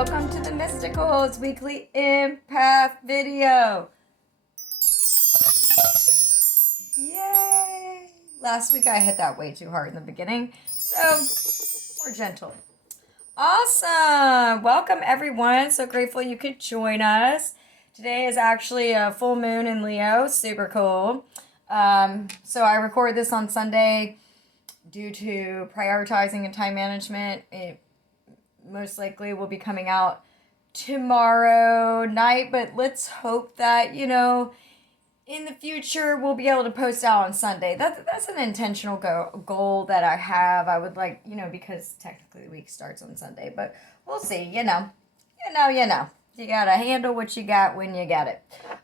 welcome to the MystiCOOLS weekly empath video. Yay! Last week I hit that way too hard in the beginning, so more gentle. Awesome! Welcome everyone. So grateful you could join us. Today is actually a full moon in Leo. Super cool. So I record this on Sunday due to prioritizing and time management. It most likely will be coming out tomorrow night, but let's hope that, in the future we'll be able to post out on Sunday. That's an intentional goal that I have. I would like, because technically the week starts on Sunday, but we'll see, You gotta handle what you got when you got it.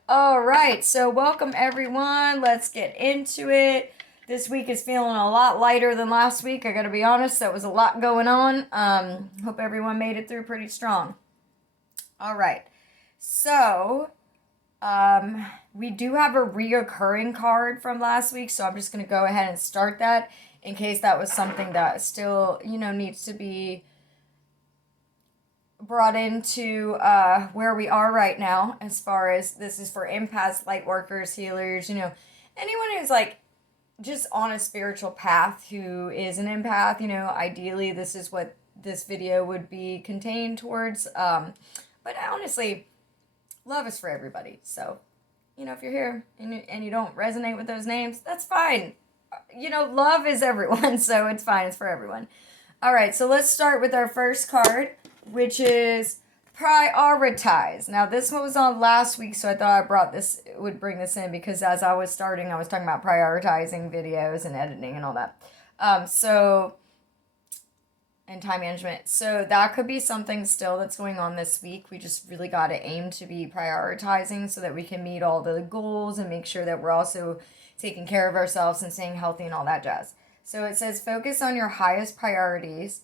All right, so welcome everyone. Let's get into it. This week is feeling a lot lighter than last week. I gotta be honest, there was a lot going on. Hope everyone made it through pretty strong. All right, so we do have a reoccurring card from last week, so I'm just gonna go ahead and start that in case that was something that still, needs to be brought into where we are right now, as far as this is for empaths, light workers, healers, anyone who's like just on a spiritual path who is an empath. Ideally this is what this video would be contained towards, but honestly, love is for everybody. So if you're here and you don't resonate with those names, that's fine. Love is everyone, so it's fine. It's for everyone. All right, so let's start with our first card, which is prioritize. Now, this one was on last week, so I thought would bring this in because as I was starting, I was talking about prioritizing videos and editing and all that. And time management. So that could be something still that's going on this week. We just really got to aim to be prioritizing so that we can meet all the goals and make sure that we're also taking care of ourselves and staying healthy and all that jazz. So it says, focus on your highest priorities.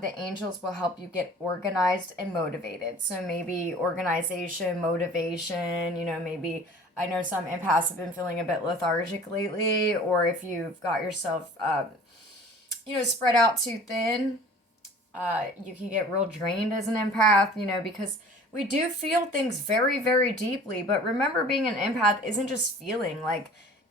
The angels will help you get organized and motivated. So maybe organization, motivation, maybe I know some empaths have been feeling a bit lethargic lately, or if you've got yourself, spread out too thin, you can get real drained as an empath, because we do feel things very, very deeply. But remember, being an empath isn't just feeling.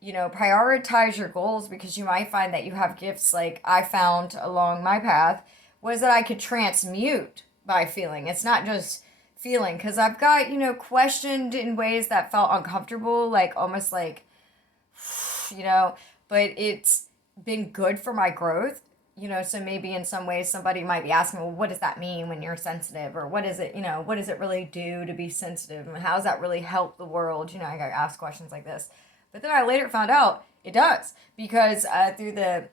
Prioritize your goals, because you might find that you have gifts like I found along my path, was that I could transmute by feeling. It's not just feeling, because I've got, questioned in ways that felt uncomfortable, almost but it's been good for my growth, so maybe in some ways somebody might be asking, well, what does that mean when you're sensitive? Or what is it, what does it really do to be sensitive? And how does that really help the world? I got asked questions like this. But then I later found out it does, because through the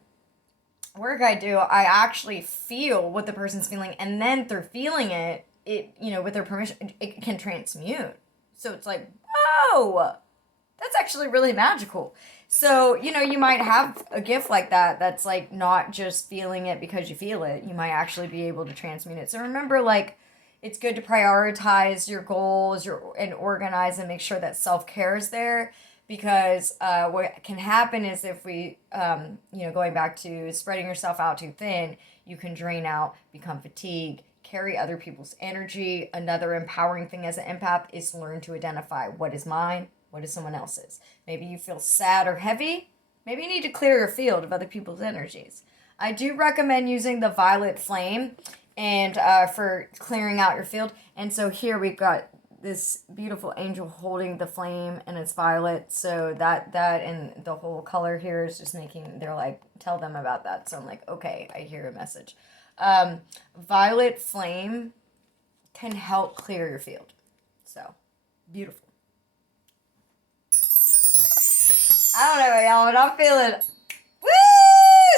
work I do, I actually feel what the person's feeling, and then through feeling it, with their permission, it can transmute. So it's like, whoa, that's actually really magical. So, you might have a gift like that that's not just feeling it because you feel it. You might actually be able to transmute it. So remember, it's good to prioritize your goals and organize and make sure that self-care is there. Because what can happen is if we, going back to spreading yourself out too thin, you can drain out, become fatigued, carry other people's energy. Another empowering thing as an empath is to learn to identify what is mine, what is someone else's. Maybe you feel sad or heavy. Maybe you need to clear your field of other people's energies. I do recommend using the violet flame and for clearing out your field. And so here we've got this beautiful angel holding the flame, and it's violet. So that and the whole color here is just they're like, tell them about that. So I'm like, okay, I hear a message. Violet flame can help clear your field. So beautiful. I don't know, y'all, but I'm feeling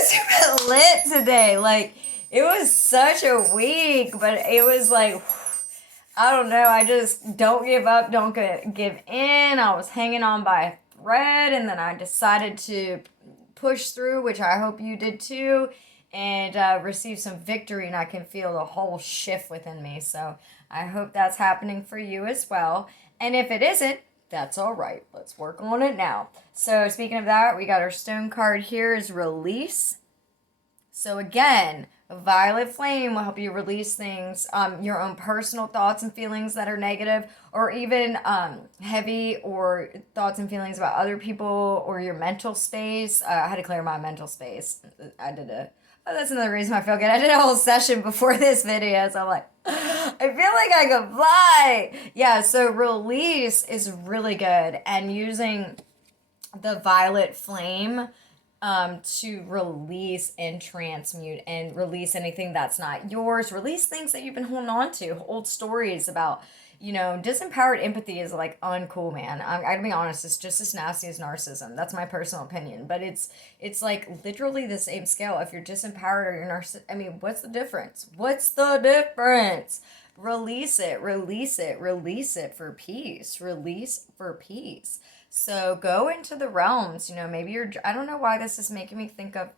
super lit today. It was such a week, but it was I don't know, I just don't give up, don't give in. I was hanging on by a thread, and then I decided to push through, which I hope you did too, and receive some victory, and I can feel the whole shift within me. So I hope that's happening for you as well. And if it isn't, that's all right. Let's work on it now. So speaking of that, we got our stone card here is release. So again, violet flame will help you release things, your own personal thoughts and feelings that are negative, or even heavy or thoughts and feelings about other people or your mental space. I had to clear my mental space. That's another reason I feel good. I did a whole session before this video, so I'm like, I feel like I could fly. Yeah, so release is really good, and using the violet flame to release and transmute and release anything that's not yours, release things that you've been holding on to, old stories about, disempowered empathy is like uncool, man. I gotta be honest, it's just as nasty as narcissism. That's my personal opinion, but it's like literally the same scale. If you're disempowered or you're narcissist, I mean, what's the difference? What's the difference? Release it, release it, release it for peace, release for peace. So go into the realms, maybe I don't know why this is making me think of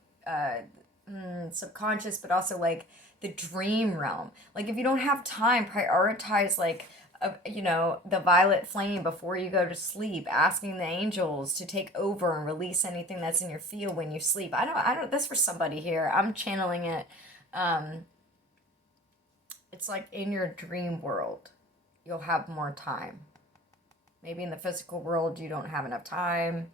subconscious, but also like the dream realm. Like if you don't have time, prioritize like, the violet flame before you go to sleep, asking the angels to take over and release anything that's in your field when you sleep. I don't, that's for somebody here. I'm channeling it. It's like in your dream world, you'll have more time. Maybe in the physical world, you don't have enough time.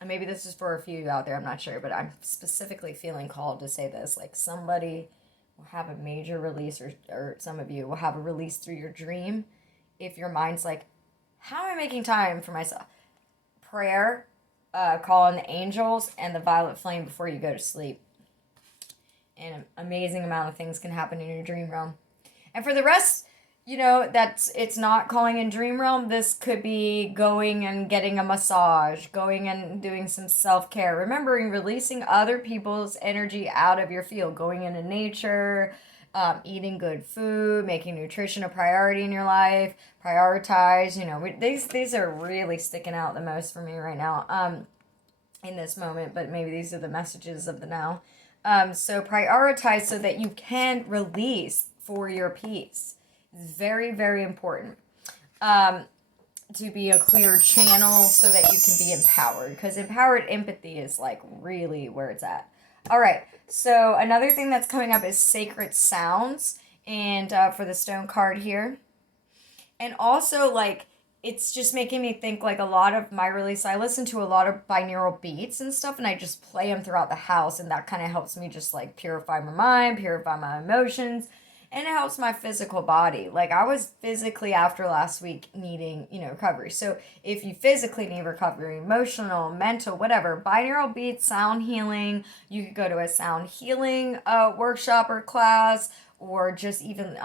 And maybe this is for a few out there, I'm not sure, but I'm specifically feeling called to say this. Like somebody will have a major release, or some of you will have a release through your dream. If your mind's like, how am I making time for myself? Prayer, call on the angels, and the violet flame before you go to sleep. And an amazing amount of things can happen in your dream realm. And for the rest, it's not calling in dream realm. This could be going and getting a massage, going and doing some self-care, remembering releasing other people's energy out of your field, going into nature, eating good food, making nutrition a priority in your life, prioritize, these are really sticking out the most for me right now, in this moment, but maybe these are the messages of the now. So prioritize so that you can release for your peace. Very, very important to be a clear channel so that you can be empowered, because empowered empathy is like really where it's at. All right, so another thing that's coming up is sacred sounds, and for the stone card here. And also like it's just making me think like a lot of my release, I listen to a lot of binaural beats and stuff, and I just play them throughout the house, and that kind of helps me just like purify my mind, purify my emotions. And it helps my physical body. Like I was physically after last week needing, recovery. So if you physically need recovery, emotional, mental, whatever, binaural beats, sound healing, you could go to a sound healing workshop or class, or just even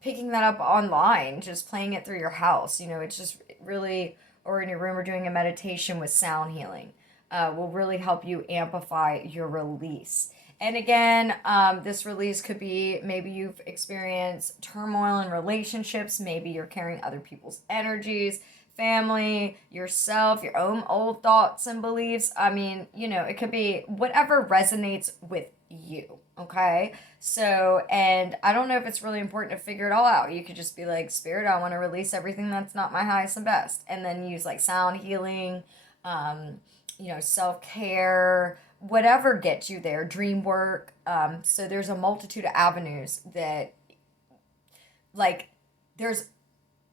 picking that up online, just playing it through your house. It's just really, or in your room, or doing a meditation with sound healing will really help you amplify your release. And again, this release could be maybe you've experienced turmoil in relationships. Maybe you're carrying other people's energies, family, yourself, your own old thoughts and beliefs. I mean, it could be whatever resonates with you. Okay. So, and I don't know if it's really important to figure it all out. You could just be like, Spirit, I want to release everything that's not my highest and best. And then use like sound healing, self-care, whatever gets you there, dream work. So there's a multitude of avenues that, like, there's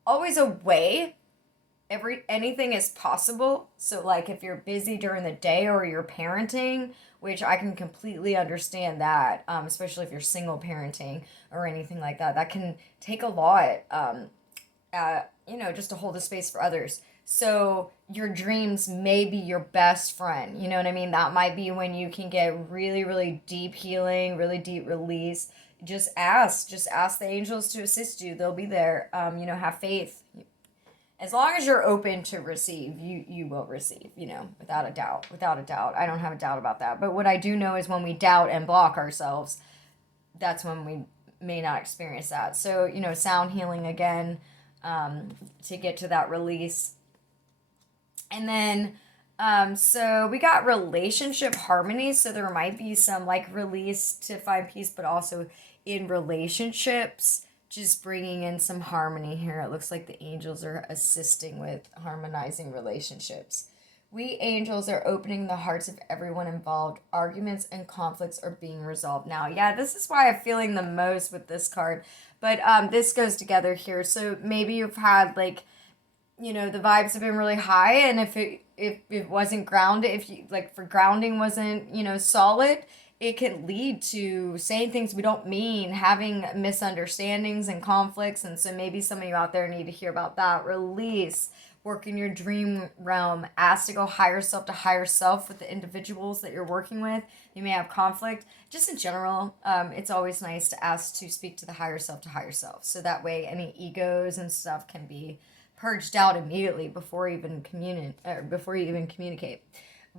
always a way. Anything is possible. So like if you're busy during the day or you're parenting, which I can completely understand that, especially if you're single parenting or anything like that, that can take a lot, just to hold a space for others. So your dreams may be your best friend. You know what I mean? That might be when you can get really, really deep healing, really deep release. Just ask the angels to assist you. They'll be there. Have faith. As long as you're open to receive, you will receive, without a doubt. I don't have a doubt about that. But what I do know is when we doubt and block ourselves, that's when we may not experience that. So, sound healing again, to get to that release. And then, so we got relationship harmony. So there might be some like release to find peace, but also in relationships, just bringing in some harmony here. It looks like the angels are assisting with harmonizing relationships, We angels are opening the hearts of everyone involved. Arguments and conflicts are being resolved now. Yeah, this is why I'm feeling the most with this card. But this goes together here. So maybe you've had like, you know, the vibes have been really high, and if it wasn't grounded, if you like for grounding wasn't, you know, solid, it can lead to saying things we don't mean, having misunderstandings and conflicts. And so maybe some of you out there need to hear about that. Release, work in your dream realm, ask to go higher self to higher self with the individuals that you're working with. You may have conflict. Just in general, it's always nice to ask to speak to the higher self to higher self. So that way any egos and stuff can be purged out immediately before you even communicate.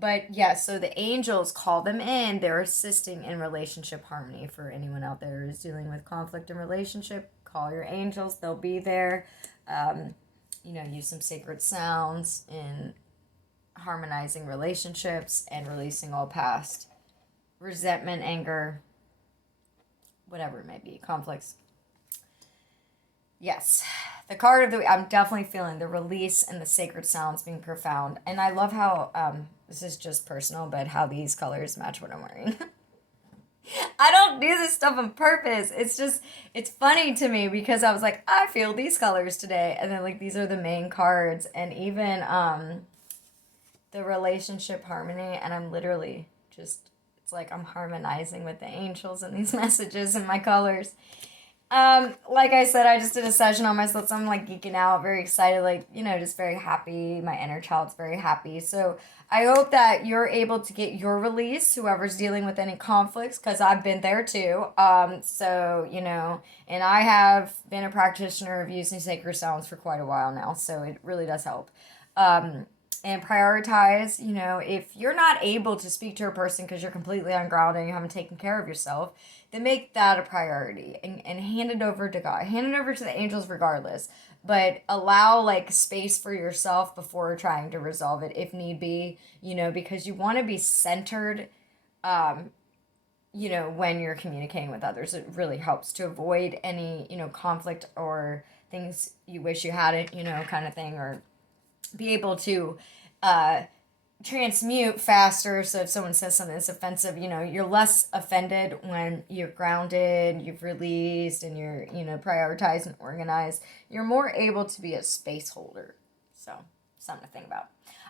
But yeah, so the angels, call them in. They're assisting in relationship harmony. For anyone out there who's dealing with conflict in relationship, call your angels. They'll be there. You know, use some sacred sounds in harmonizing relationships and releasing all past resentment, anger, whatever it may be, conflicts. Yes, the card of the week, I'm definitely feeling the release and the sacred sounds being profound. And I love how, this is just personal, but how these colors match what I'm wearing. I don't do this stuff on purpose. It's just, it's funny to me because I was like, I feel these colors today. And then like, these are the main cards. And even the relationship harmony. And I'm literally just, it's like I'm harmonizing with the angels and these messages and my colors. Like I said, I just did a session on myself, so I'm like geeking out, very excited, like, you know, just very happy. My inner child's very happy. So I hope that you're able to get your release, whoever's dealing with any conflicts, because I've been there too. So, you know, and I have been a practitioner of using sacred sounds for quite a while now, so it really does help. And prioritize, you know, if you're not able to speak to a person because you're completely ungrounded and you haven't taken care of yourself, then make that a priority and hand it over to God. Hand it over to the angels regardless. But allow like space for yourself before trying to resolve it if need be, you know, because you want to be centered, you know, when you're communicating with others. It really helps to avoid any, you know, conflict or things you wish you hadn't, you know, kind of thing, or be able to transmute faster. So if someone says something that's offensive, you know, you're less offended when you're grounded, you've released, and you're, you know, prioritized and organized. You're more able to be a space holder. So something to think about.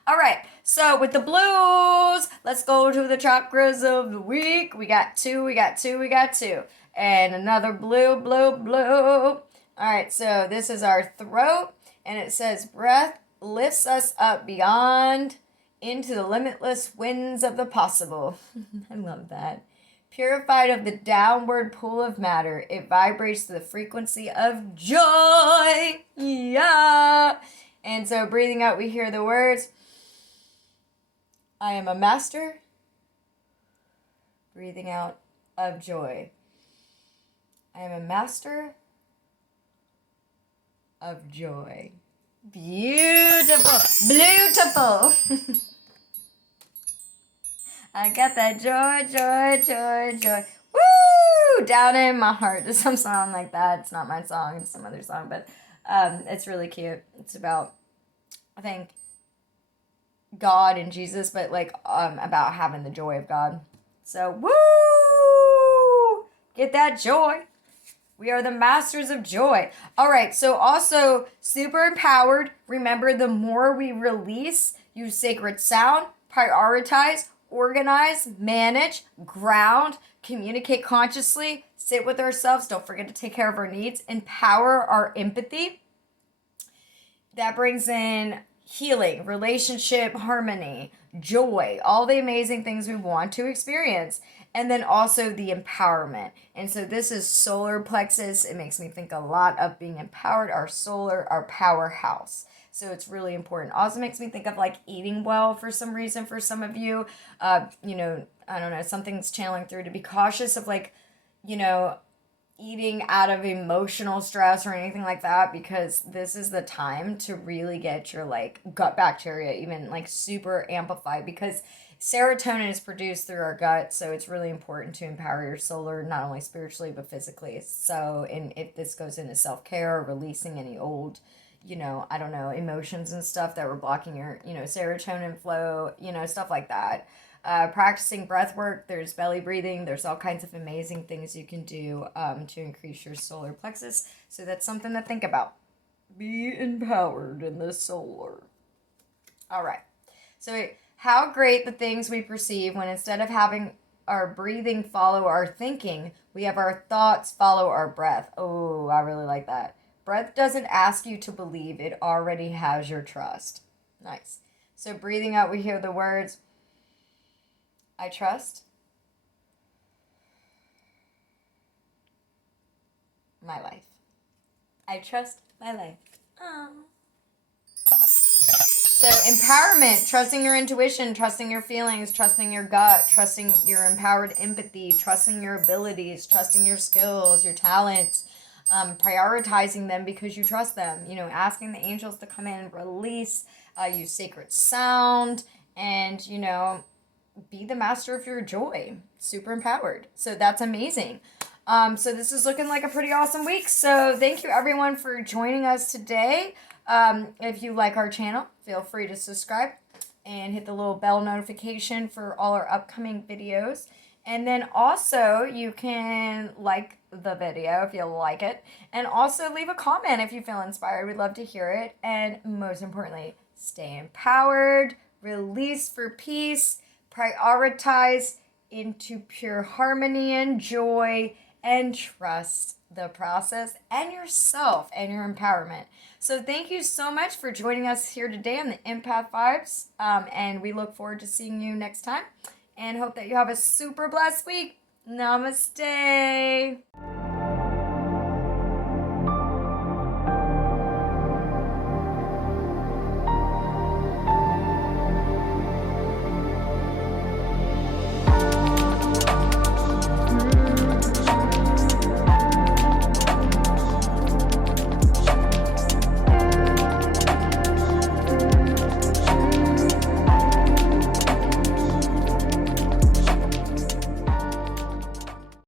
All right, so with the blues, let's go to the chakras of the week. We got two. And another blue. All right, so this is our throat, and it says breath lifts us up beyond into the limitless winds of the possible. I love that. Purified of the downward pull of matter, it vibrates to the frequency of joy. Yeah. And so breathing out, we hear the words, I am a master. Breathing out of joy. I am a master of joy. Beautiful. I got that joy. Woo! Down in my heart. There's some song like that. It's not my song. It's some other song. But it's really cute. It's about, I think, God and Jesus, but like about having the joy of God. So, woo! Get that joy. We are the masters of joy. All right, so also super empowered. Remember, the more we release, use sacred sound, prioritize, organize, manage, ground, communicate consciously, sit with ourselves. Don't forget to take care of our needs, empower our empathy. That brings in healing, relationship harmony, joy, all the amazing things we want to experience. And then also the empowerment. And so this is solar plexus. It makes me think a lot of being empowered, our solar, our powerhouse. So it's really important. Also makes me think of like eating well for some reason for some of you. You know, I don't know, something's channeling through to be cautious of like, you know, eating out of emotional stress or anything like that, because this is the time to really get your like gut bacteria even like super amplified, because serotonin is produced through our gut, so it's really important to empower your solar, not only spiritually, but physically. So, and if this goes into self-care, releasing any old, you know, I don't know, emotions and stuff that were blocking your, you know, serotonin flow, you know, stuff like that. Practicing breath work, there's belly breathing, there's all kinds of amazing things you can do to increase your solar plexus. So that's something to think about. Be empowered in the solar. All right. So, how great the things we perceive when instead of having our breathing follow our thinking, we have our thoughts follow our breath. Oh, I really like that. Breath doesn't ask you to believe, it already has your trust. Nice. So, breathing out, we hear the words, I trust my life. I trust my life. Oh. So empowerment, trusting your intuition, trusting your feelings, trusting your gut, trusting your empowered empathy, trusting your abilities, trusting your skills, your talents, prioritizing them because you trust them. You know, asking the angels to come in and release, use sacred sound, and, you know, be the master of your joy. Super empowered. So that's amazing. So this is looking like a pretty awesome week. So thank you everyone for joining us today. If you like our channel, feel free to subscribe and hit the little bell notification for all our upcoming videos. And then also you can like the video if you like it. And also leave a comment if you feel inspired. We'd love to hear it. And most importantly, stay empowered, release for peace, prioritize into pure harmony and joy, and trust the process and yourself and your empowerment. So thank you so much for joining us here today on the Empath Vibes. And we look forward to seeing you next time and hope that you have a super blessed week. Namaste.